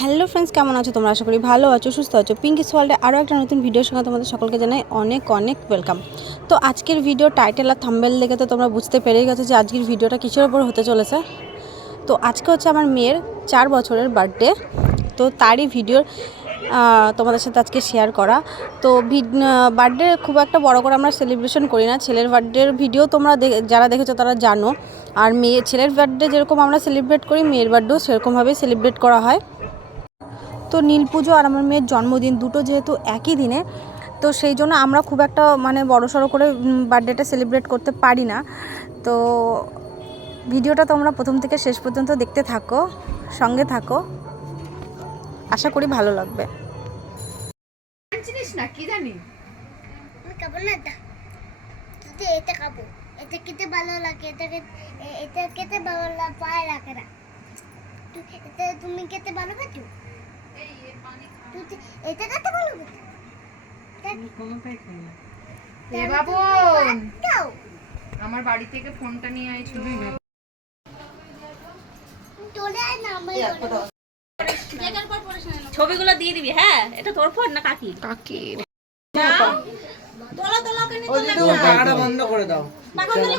Hello friends, কেমন আছো? তোমরা আশা করি ভালো আছো, সুস্থ আছো। পিঙ্কিস ওয়ার্ল্ডে আরও একটা নতুন ভিডিওর সঙ্গে তোমাদের সকলকে জানাই অনেক অনেক ওয়েলকাম তো আজকের ভিডিও টাইটেল আর থাম্বেল দেখে তো তোমরা বুঝতে পেরেই গেছো যে আজকের ভিডিওটা কিসের ওপর হতে চলেছে। তো আজকে হচ্ছে আমার মেয়ের চার বছরের বার্থডে তো তারই ভিডিওর তোমাদের সাথে আজকে শেয়ার করা। তো বার্থডে খুব একটা বড় করে আমরা সেলিব্রেশন করি না। ছেলের বার্থডের ভিডিও তোমরা যারা দেখেছ তারা জানো। আর মেয়ে, ছেলের বার্থডে যেরকম আমরা সেলিব্রেট করি, মেয়ের বার্থডেও সেরকমভাবেই সেলিব্রেট করা হয়। তো নীল পুজো আর আমার মেয়ের জন্মদিন দুটো যেহেতু একই দিনে তো সেই জন্য আমরা খুব একটা মানে বড় সড়ো করে বার্থডেটা সেলিব্রেট করতে পারি না। তো ভিডিওটা তোমরা প্রথম থেকে শেষ পর্যন্ত দেখতে থাকো সঙ্গে থাকো। আশা করি ভালো লাগবে। চিনিস না কি জানি? খাব না এটা। খাব এটা খেতে ভালো লাগে এটা খেতে- এটা খেতে ভালো লাগে পায়ে রাখে না। এটা তুমি খেতে ভালো খাচ্ছো এ বাবন আমার বাড়ি থেকে ফোনটা নিয়ে আয় ছবি না চলে আয়। না আমার ছবিগুলো দিয়ে দিবি হ্যাঁ? এটা তোর ফোন না কাকি কাকি পাখাটা বন্ধ করে দাও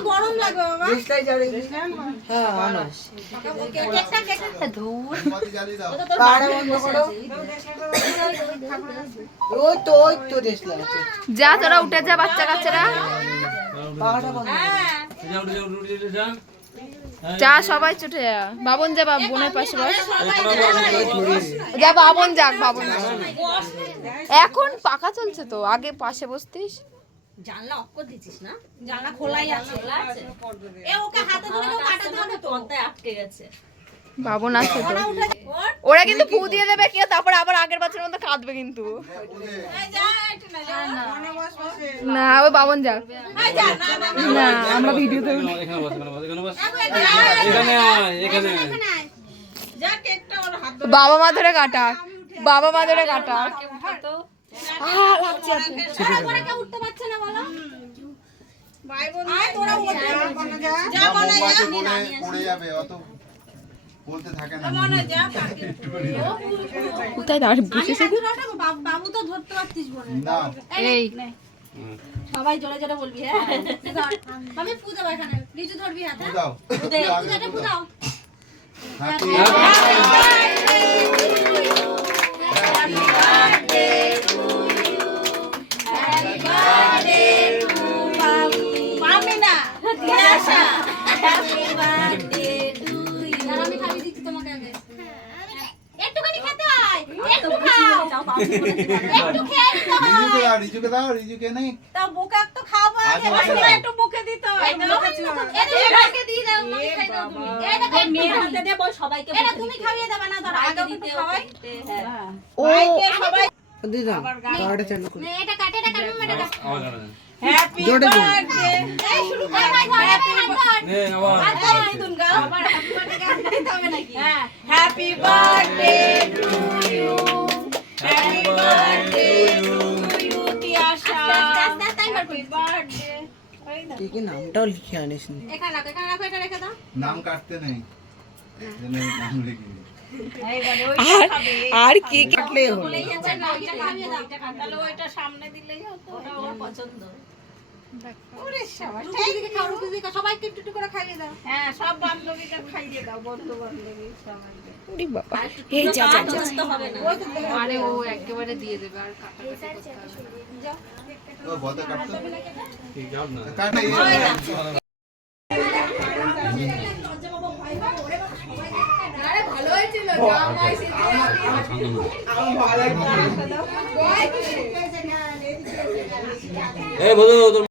গরম লাগবে বাবা হ্যাঁ ওই তো ওই তো যা তোরা উঠে যা বাচ্চা কাচ্চারা যা সবাই ছুটে যা বাবন যা বাব বোনের পাশে বস যা বাবন যাক বাবন এখন পাখা চলছে তো আগে পাশে বসতিস জানলা অফ করে দিছিস না? জানলা খোলাই আছে। এ ওকে হাতে ধরে কেউ তো পর্দায় আটকে গেছে। বাবন আছে তো ওরা কিন্তু ফু দিয়ে দেবে কি তারপর আবার আগের বছরের মতো কাঁদবে কিন্তু। না। ওই বাবন যাক না আমরা ভিডিও তো এখানে বস এখানে বস এখানে বস। এখানে আয়। এখানে আয় বাবা মা ধরে কাটা। বাবা মা ধরে কাটা। কোথায় বাবু তো ধরতে পারতিস বলে এই সবাই জোরে জোরে বলবি হ্যাঁ আমি পূজা এখানে লিচু ধরবি হাতে পূজাটা পূজাও খাও একটু খেয়ে নিতে হয়। দাও রিজুকে দাও রিজুকে নেই। তা বুকে তো খাব আগে আগে একটু বুকে দিতে হয়। এটা দিয়ে দাও মামি খাই দাও তুমি এটা এই মেয়ের হাতে দে সবাইকে এটা তুমি খাইয়ে দেবে না ধরো আগে দিতে দিতে খাওয়াই হ্যাঁ। ও দিদাম পাখাটা চালু করে। নে এটা কাটে এটা কাটে এটা কাটে। আমার গানে দে। জোরে দিন এই শুরু কর ভাই হ্যাপি বার্থডে নে আবার আবার হ্যাঁ হ্যাপি বার্থডে টু কি কি নামটাও লিখে আনিস নি। এখানে রাখো এখানে রাখো এটা রেখে দাও। নাম কাটতে নেই। নাম লিখি আর কি কাটলে হলো। ওইটা সামনে দিলেই হতো। ওটা ওর পছন্দ। সবাইকে একটু একটু করে খাইয়ে দাও। হ্যাঁ সব বান্ধবীকে খাইয়ে দাও বন্ধু বান্ধবী সবাইকে। ওরে বাবা এই যা যা যা। তো হবে না। আরে ও একেবারে দিয়ে দেবে আর কাটা ও বলতে কাটতে ঠিক যাও না। কাটে এই বলো তোর